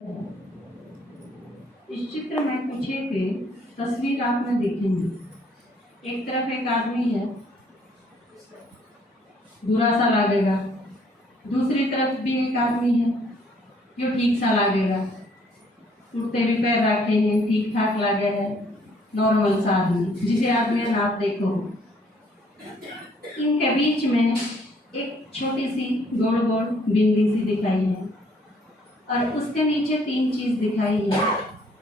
इस चित्र में कुछ एक तस्वीर आपने देखेंगे। एक तरफ एक आदमी है, बुरा सा लगेगा। दूसरी तरफ भी एक आदमी है जो ठीक सा लगेगा, उठते भी पैर रखे हैं, ठीक ठाक लगे है, नॉर्मल सा आदमी जिसे आदमी आप देखो। इनके बीच में एक छोटी सी गोल गोल बिंदी सी दिखाई है और उसके नीचे 3 चीज दिखाई है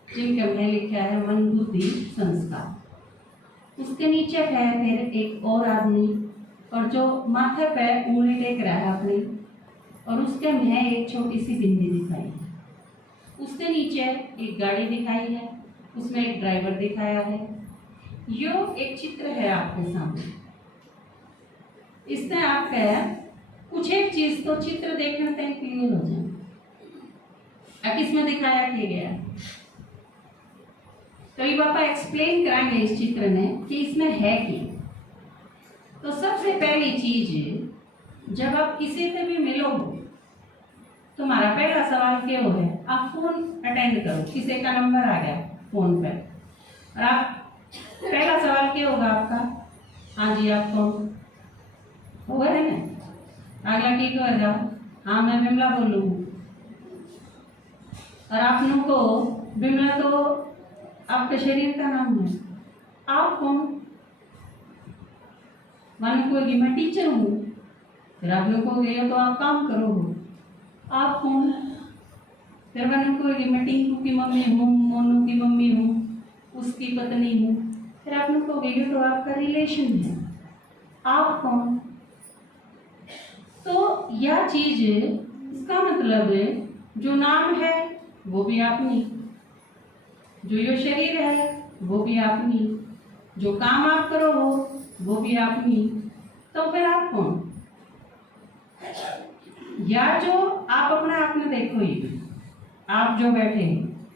जिनके में लिखा है मन बुद्धि संस्कार। उसके नीचे है फिर एक और आदमी और जो माथे पे उंगली टेक रहा है अपनी, और उसके में एक छोटी सी बिंदी दिखाई है। उसके नीचे एक गाड़ी दिखाई है, उसमें एक ड्राइवर दिखाया है। यो एक चित्र है आपके सामने। इसमें आपका कुछ एक चीज तो चित्र देखने तक क्लियर हो जाए। अब इसमें दिखाया क्या गया तो ये पापा एक्सप्लेन कराएंगे इस चित्र में कि इसमें है क्या। तो सबसे पहली चीज, जब आप किसी से भी मिलो तुम्हारा पहला सवाल क्या है, आप फोन अटेंड करो। किसी का नंबर आ गया फोन पे और आप पहला सवाल क्या होगा आपका, हाँ जी आप कौन होगा है ना। अगला ठीक होगा, हाँ मैं बिमला बोलूँ। और आप लोगों को बिमला तो आपके शरीर का नाम है, आप कौन। मान कोई मैं टीचर हूँ, फिर आप लोग कहोगे तो आप काम करो, आप कौन। फिर मैंने कहोगे मैं टिंकू की मम्मी हूँ, मोनू की मम्मी हूँ, उसकी पत्नी हूँ। फिर आप लोग कहोगे तो आपका रिलेशन है, आप कौन। तो यह चीज इसका मतलब है जो नाम है वो भी आपनी, जो यो शरीर है वो भी आपनी, जो काम आप करो वो भी आपनी। तो फिर आप कौन। या जो आप अपने आप में देखो, ये आप जो बैठे हैं,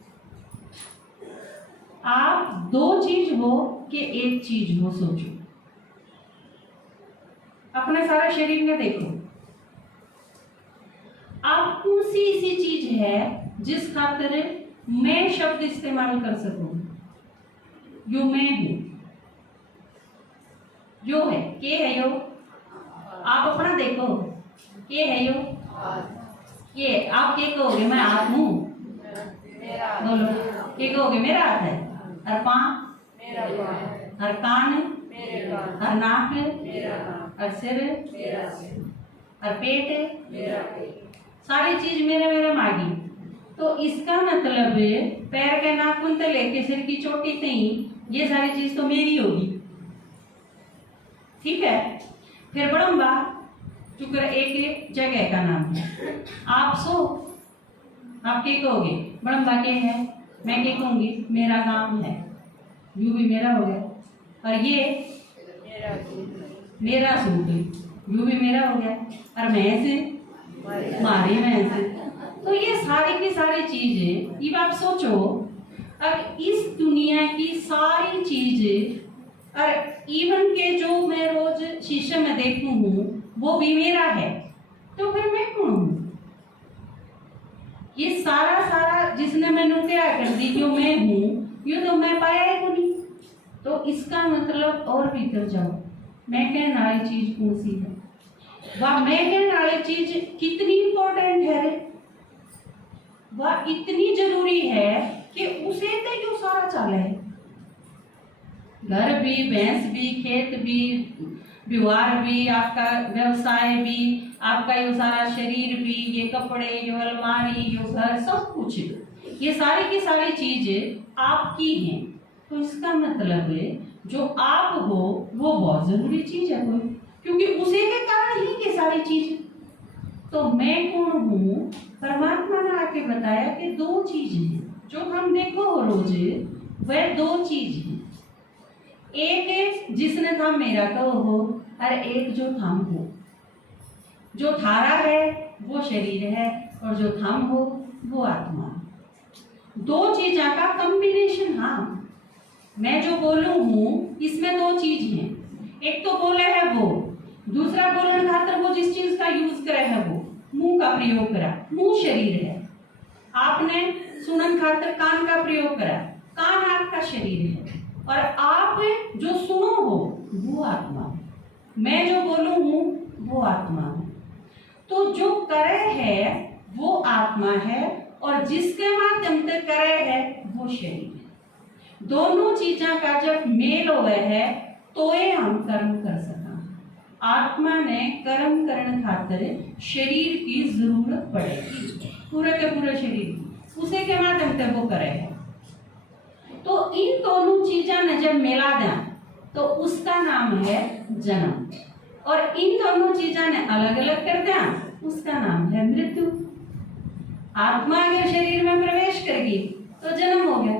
आप 2 चीज हो कि एक चीज हो, सोचो। अपने सारा शरीर में देखो, आप कौन सी ऐसी चीज है जिस खातिर मैं शब्द इस्तेमाल कर सकूं। यो मैं हूं, यो है के है यो। आप अपना देखो, के है यो, ये आप के कहोगे मैं आप हूं, बोलो के कहोगे मेरा हाथ है, और पांव, और कान, और नाक, और सिर, और पेट, सारी चीज मेरे मेरे मागी। तो इसका मतलब पैर के नाखून से लेके सिर की चोटी तक ये सारी चीज तो मेरी होगी, ठीक है। फिर बड़म्बा चुकर एक जगह का नाम है। आप सो आप क्या कहोगे, बड़म्बा के है, मैं क्या कहूंगी मेरा काम है, यू भी मेरा हो गया। और ये मेरा सूट, यू भी मेरा हो गया। और भैंस मारी भैंस। तो ये सारी की सारी चीजें, ये आप सोचो, अब इस दुनिया की सारी चीजें और इवन के जो मैं रोज शीशे में देखूं हूं वो भी मेरा है। तो फिर मैं कौन हूं। ये सारा सारा जिसने मैंने क्या कर दी जो मैं हूं, ये तो मैं पाया ही को नहीं। तो इसका मतलब और भीतर जाओ, मैं कहने वाली चीज कौन सी है, वह मैं कहने वाली चीज कितनी इंपॉर्टेंट है, वह इतनी जरूरी है कि उसे तो जो सारा चल है, घर भी, भैंस भी, खेत भी, व्यवहार भी, आपका व्यवसाय भी, आपका ये सारा शरीर भी, ये कपड़े, ये अलमारी, ये घर, सब कुछ, ये सारी की सारी चीजें आपकी हैं। तो इसका मतलब है जो आप हो वो बहुत जरूरी चीज है कोई, क्योंकि उसी के कारण ही ये सारी चीज। तो मैं कौन हूँ, परमात्मा ने आके बताया कि 2 चीज हैं जो हम देखो रोज, वह 2 चीज हैं। एक जिसने था मेरा कहो हो, और एक जो थम हो। जो थारा है वो शरीर है और जो थम हो वो आत्मा। 2 चीजों का कॉम्बिनेशन। हाँ, मैं जो बोलूं हूँ इसमें 2 चीज हैं। एक तो बोले है वो, दूसरा बोलने खातर वो जिस चीज का यूज करे है वो मुंह का प्रयोग करा, मुंह शरीर है। आपने सुनन खातर कान का प्रयोग करा, कान आपका शरीर है और आप जो सुनो हो वो आत्मा है, मैं जो बोलूं हूं वो आत्मा है। तो जो करे है वो आत्मा है और जिसके माध्यम से करे है वो शरीर है। दोनों चीजा का जब मेल हुआ है तो ये हम कर्म कर सका। आत्मा ने कर्म करने खातिर शरीर की जरूरत पड़ेगी, पूरे के पूरे शरीर की, उसे के माध्यम से वो करे है। तो इन दोनों चीजा ने जब मिला दें तो उसका नाम है जन्म, और इन दोनों चीजा ने अलग अलग कर दें उसका नाम है मृत्यु। आत्मा अगर शरीर में प्रवेश करेगी तो जन्म हो गया,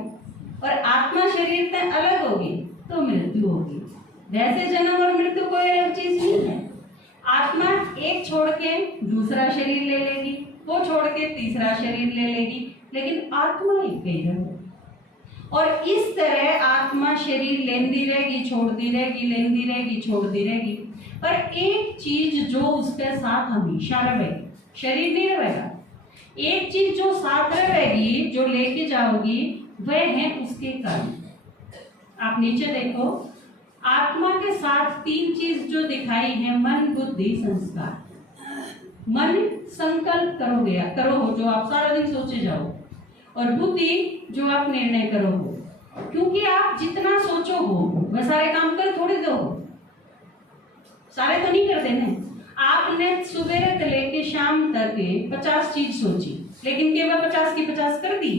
और आत्मा शरीर से अलग होगी तो मृत्यु होगी। वैसे जन्म और मृत्यु कोई अलग चीज नहीं है। आत्मा एक छोड़ के दूसरा शरीर ले लेगी, वो छोड़ के तीसरा शरीर ले लेगी, लेकिन आत्मा एक ही है। और इस तरह आत्मा शरीर लेंदी रहेगी, छोड़ती रहेगी, लेंदी रहेगी, छोड़ती रहेगी। पर एक चीज जो उसके साथ हमेशा रहेगी, शरीर नहीं रहेगा, एक चीज जो साथ रहेगी, जो लेके जाओगी, वह है उसके कर्म। आप नीचे देखो, आत्मा के साथ तीन चीज जो दिखाई है, मन, बुद्धि, संस्कार। मन संकल्प करोगे, करो जो आप सारा दिन सोचे जाओ, और बुद्धि जो आप निर्णय करो हो, क्योंकि आप जितना सोचो हो वह सारे काम कर थोड़ी दो, सारे तो नहीं करते ना। आपने सुबह से लेके शाम तक 50 चीज सोची, लेकिन केवल 50 की 50 कर दी।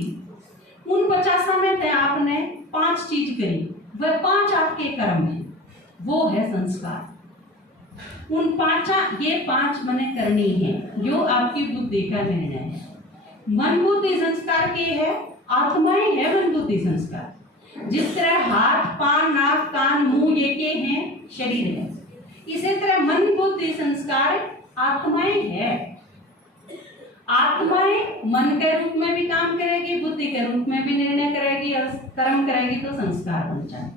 उन 50 में से आपने 5 चीज करी, वह 5 आपके कर्म है, वो है संस्कार। उन 5 ये 5 मैंने करनी है, जो आपकी बुद्धि का निर्णय है। मन बुद्धि संस्कार के है, आत्माएं है मन बुद्धि संस्कार। जिस तरह हाथ, पांव, नाक, कान, मुंह ये के हैं, शरीर है, इसी तरह मन बुद्धि संस्कार आत्माएं है। आत्माएं मन के रूप में भी काम करेगी, बुद्धि के रूप में भी निर्णय करेगी, और कर्म करेगी तो संस्कार बन जाए।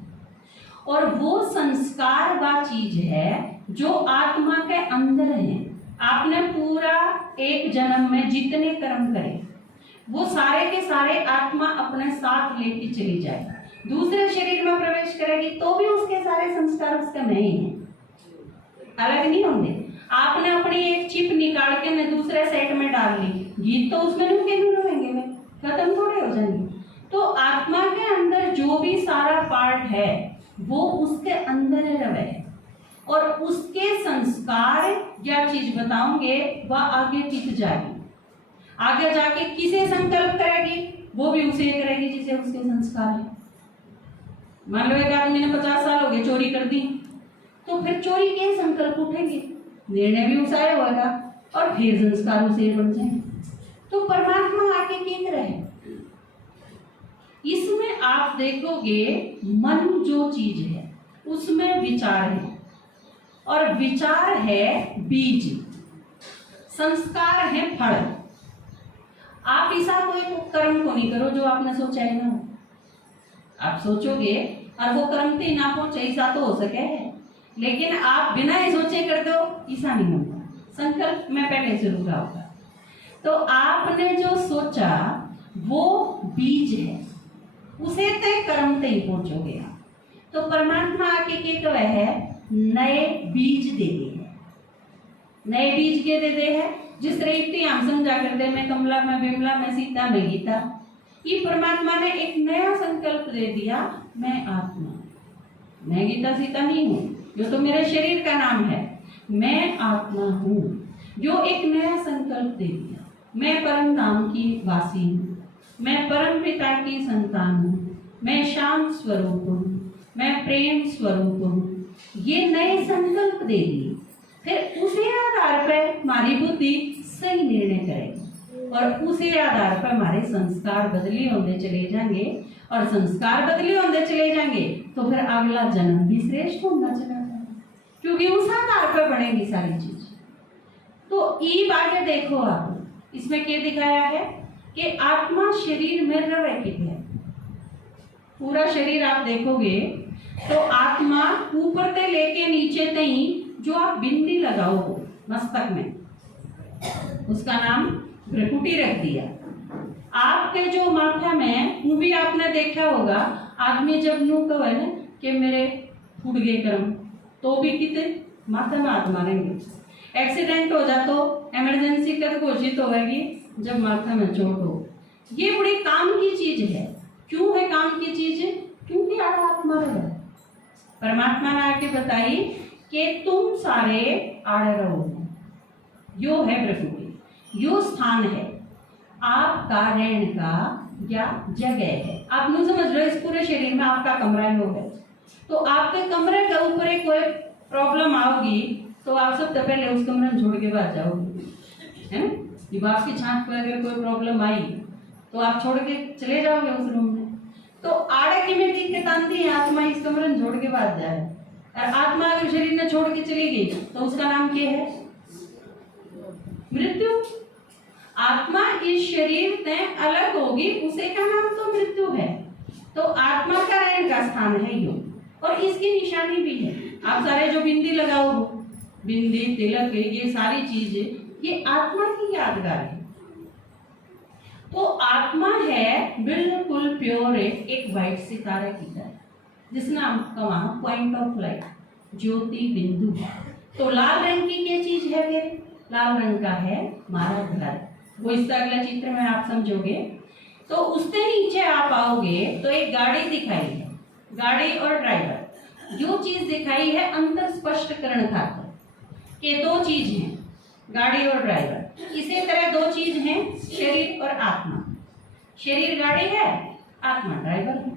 और वो संस्कार वह चीज है जो आत्मा के अंदर है। आपने पूरा एक जन्म में जितने कर्म करे वो सारे के सारे आत्मा अपने साथ लेके चली जाए। दूसरे शरीर में प्रवेश करेगी तो भी उसके सारे संस्कार उसके में ही हैं, अलग नहीं होंगे। आपने अपनी एक चिप निकाल के न दूसरे सेट में डाल ली, गीत तो उसमें नुके नहीं रहेंगे, वे खत्म थोड़े हो जाएंगे। तो आत्मा के अंदर जो भी सारा पार्ट है वो उसके अंदर रहे, और उसके संस्कार या चीज बताओगे वह आगे टिक जाएगी। आगे जाके किसे संकल्प करेगी वो भी उसे करेगी जिसे उसके संस्कार है। मान लो एक आदमी ने 50 साल हो गए चोरी कर दी, तो फिर चोरी के संकल्प उठेंगे, निर्णय भी उसाया होगा, और फिर संस्कार उसे बन जाएंगे। तो परमात्मा आके केंद्र है। इसमें आप देखोगे मन जो चीज है उसमें विचार है, और विचार है बीज, संस्कार है फल। आप ऐसा कोई कर्म को नहीं करो जो आपने सोचा है ना, आप सोचोगे और वो कर्म पे ना पहुंचे, ऐसा तो हो सके है, लेकिन आप बिना ही सोचे कर दो, ऐसा नहीं होगा। संकल्प में पहले से रुका होगा। तो आपने जो सोचा वो बीज है, उसे तय कर्म तय पहुंचोगे आप। तो परमात्मा आके के कहे है नए बीज देते हैं। नए बीज के देते हैं, जिस तरह हम समझा करते, मैं कमला, मैं बिमला, मैं सीता, मैं गीता। ये परमात्मा ने एक नया संकल्प दे दिया, मैं आत्मा, मैं गीता सीता नहीं हूँ, जो तो मेरे शरीर का नाम है, मैं आत्मा हूँ। जो एक नया संकल्प दे दिया, मैं परम धाम की वासी हूँ, मैं परम पिता की संतान हूँ, मैं शांत स्वरूप हूँ, मैं प्रेम स्वरूप हूँ। ये नए संकल्प दे दिए। फिर उसी आधार पर हमारी बुद्धि सही निर्णय करेगी, और उसी आधार पर हमारे संस्कार बदली होते चले जाएंगे, और संस्कार बदली होते चले जाएंगे तो फिर अगला जन्म भी श्रेष्ठ होगा चला जाएगा, क्योंकि उस आधार पर बनेगी सारी चीज। तो ये बातें देखो आप, इसमें क्या दिखाया है कि आत्मा शरीर में रवे कितने, पूरा शरीर आप देखोगे तो आत्मा ऊपर से लेके नीचे तक जो आप बिंदी लगाओ मस्तक में, उसका नाम भ्रकुटी रख दिया। आपके जो माथा में वो भी आपने देखा होगा, आदमी जब यूं कहे ना कि मेरे फूट गए कर्म, तो भी कितने माथा में हाथ मारेंगे। एक्सीडेंट हो जा तो इमरजेंसी कब घोषित होगी, जब माथा में चोट हो। ये बड़ी काम की चीज है। क्यों है काम की चीज? क्योंकि आड़ा हाथ मारा है। परमात्मा ने आके बताई कि तुम सारे आड़े रहो, यो है प्रकृति, यो स्थान है आपका रहने का या जगह है। आप नहीं समझ रहे, इस पूरे शरीर में आपका कमरा ही है, तो आपके कमरे के ऊपर कोई प्रॉब्लम आओगी तो आप सबसे पहले उस कमरे में छोड़ के बाहर जाओगे, है ना। जब आपकी छांट पर अगर कोई प्रॉब्लम आई तो आप छोड़ के चले जाओगे उस रूम में। तो आड़े की में दिक्कत आती है, आत्मा इस कमरे में छोड़ के बाहर जाए, और आत्मा अगर शरीर में छोड़ के चली गई तो उसका नाम क्या है? मृत्यु। आत्मा इस शरीर से अलग होगी, उसे का नाम तो मृत्यु है। तो आत्मा का रहने का स्थान है यो, और इसकी निशानी भी है। आप सारे जो बिंदी लगाओ, बिंदी तिलक, ये सारी चीजें ये आत्मा की यादगार है। तो आत्मा है बिल्कुल प्योर एक व्हाइट सितारे की तरह, जिसने हमको वहां पॉइंट ऑफ लाइट, ज्योति बिंदु है। तो लाल रंग की क्या चीज है? फिर लाल रंग का है हमारा घर। वो इसका अगला चित्र में आप समझोगे। तो उससे नीचे आप आओगे तो एक गाड़ी दिखाई है, गाड़ी और ड्राइवर। जो चीज दिखाई है अंतर स्पष्ट करण खातर के दो चीज हैं, गाड़ी और ड्राइवर। इसी तरह दो चीज हैं, शरीर और आत्मा। शरीर गाड़ी है, आत्मा ड्राइवर है।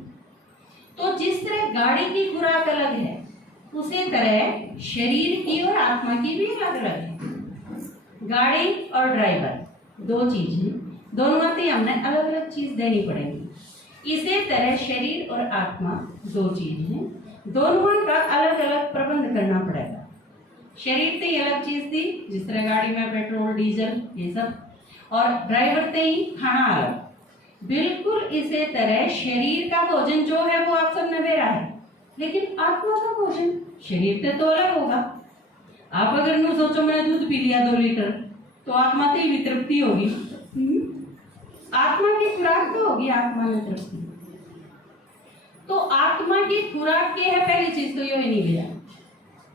तो जिस तरह गाड़ी की खुराक अलग है, उसी तरह शरीर की और आत्मा की भी अलग अलग है। गाड़ी और ड्राइवर दो चीज हैं, दोनों में हमने अलग अलग चीज देनी पड़ेगी। इसी तरह शरीर और आत्मा दो चीज हैं, दोनों का अलग अलग प्रबंध करना पड़ेगा। शरीर से ही अलग चीज थी, जिस तरह गाड़ी में पेट्रोल डीजल ये सब, और ड्राइवर से ही खाना अलग। बिल्कुल इसी तरह शरीर का भोजन जो है वो आप सबने बेरा है, लेकिन आत्मा का भोजन शरीर से तो अलग होगा। आप अगर नो सोचो मैंने दूध पी लिया 2 लीटर, तो आत्मा से ही तृप्ति होगी। आत्मा की खुराक तो होगी, आत्मा में तृप्ति। तो आत्मा की खुराक की है पहली चीज तो ये नहीं गया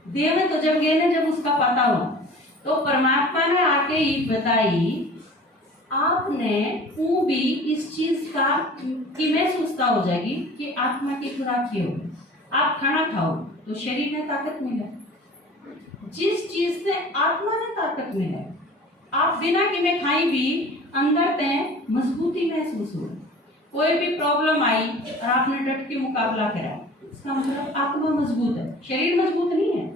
देह में, तो जब गए ना, जब उसका पता हो, तो परमात्मा ने आके ही बताई आपने वो भी इस चीज का कि महसूसता हो जाएगी कि आत्मा की खुराक ये होगी। आप खाना खाओ तो शरीर में ताकत मिले, जिस चीज से आत्मा ने ताकत मिले। आप बिना कि में खाई भी अंदर तय मजबूती महसूस हो। कोई भी प्रॉब्लम आई और आपने डट के मुकाबला करा, इसका मतलब आत्मा मजबूत है, शरीर मजबूत नहीं है।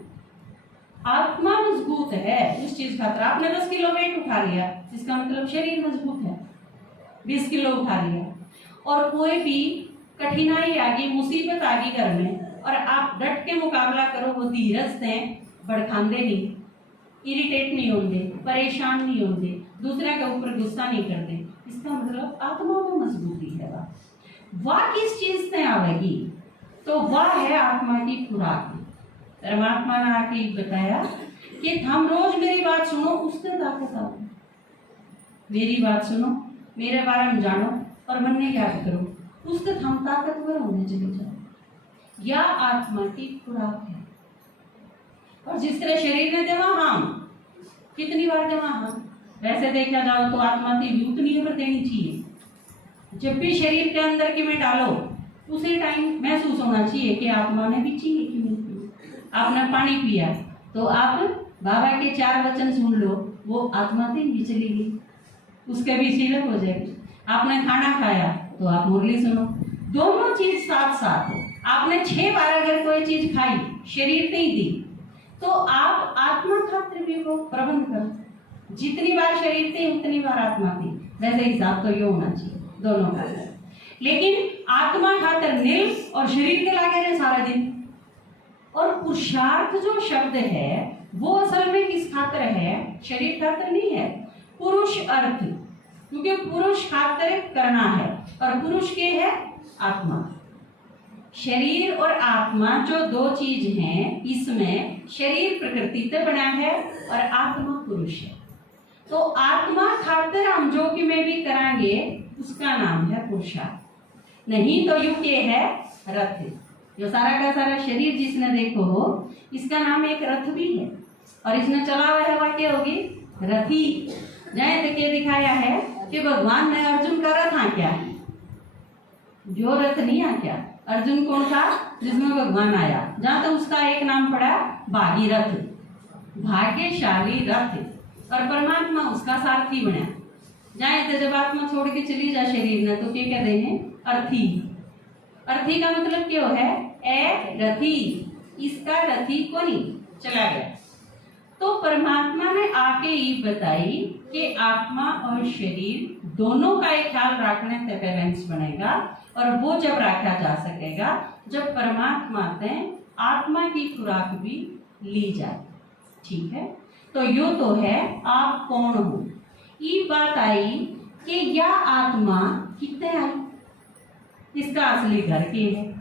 आत्मा मजबूत है उस चीज खातर। आपने 10 किलो वेट उठा लिया, इसका मतलब शरीर मजबूत है। 20 किलो उठा लिया, और कोई भी कठिनाई आ गई, मुसीबत आ गई घर में, और आप डट के मुकाबला करो, वो धीरज से भड़कांदे नहीं, इरिटेट नहीं होंगे, परेशान नहीं होंगे, दूसरे के ऊपर गुस्सा नहीं करते, इसका मतलब आत्मा में मजबूती है। वह किस चीज से आवेगी? तो वह है आत्मा की खुराक। परमात्मा ने आके बताया कि हम रोज मेरी बात सुनो, उससे ताकत आओ। मेरी बात सुनो, मेरे बारे में जानो और मन में याद करो, उससे हम ताकतवर होने चले जाओ। यह आत्मा की खुराक है। और जिस तरह शरीर ने देवा हम कितनी बार देवा हम, वैसे देखा जाओ तो आत्मा की भी उतनी बार देनी चाहिए। जब भी शरीर के अंदर की में डालो, उसी टाइम महसूस होना चाहिए कि आत्मा ने भी चाहिए कि नहीं। आपने पानी पिया तो आप बाबा के 4 वचन सुन लो, वो आत्मा से भी चली गई, उसके भी शीलक हो जाएगी। आपने खाना खाया तो आप मुरली सुनो, दोनों चीज साथ साथ हो। आपने 6 बार अगर कोई चीज खाई, शरीर नहीं दी, तो आप आत्मा खातिर भी वो प्रबंध करो। जितनी बार शरीर थे उतनी बार आत्मा थी, वैसे हिसाब तो ये होना चाहिए दोनों का। लेकिन आत्मा खातिर नील और शरीर के लागे रहे सारा दिन। और पुरुषार्थ जो शब्द है वो असल में किस खातिर है? शरीर खातिर नहीं है, पुरुष अर्थ। क्योंकि पुरुष खातिर करना है, और पुरुष के है आत्मा। शरीर और आत्मा जो दो चीज हैं, इसमें शरीर प्रकृति से बना है और आत्मा पुरुष है। तो आत्मा खातिर हम जो कि में भी करांगे उसका नाम है पुरुषार्थ। नहीं तो यू के है रथ। जो सारा का सारा शरीर जिसने देखो हो, इसका नाम एक रथ भी है, और इसने चला हुआ है वह क्या होगी? रथी। जाए तो क्या दिखाया है कि भगवान ने अर्जुन का रथ आंक्या है, जो रथ नहीं आंक्या। अर्जुन कौन था? जिसमें भगवान आया। जहाँ तो उसका एक नाम पड़ा भागीरथ, भाग्यशाली रथ, और परमात्मा उसका सारथी बना। जाए तो जब आत्मा छोड़ के चली जा शरीर ने तो क्या कहते हैं? अर्थी। अर्थी का मतलब क्यों है? ए रथी, इसका रथी कोनी चला गया। तो परमात्मा ने आके ये बताई कि आत्मा और शरीर दोनों का एक ख्याल रखने से बैलेंस बनेगा, और वो जब रखा जा सकेगा जब परमात्मा से आत्मा की खुराक भी ली जाए। ठीक है, तो यो तो है आप कौन हो। ये बात आई कि यह आत्मा कितने आई, इसका असली घर के है।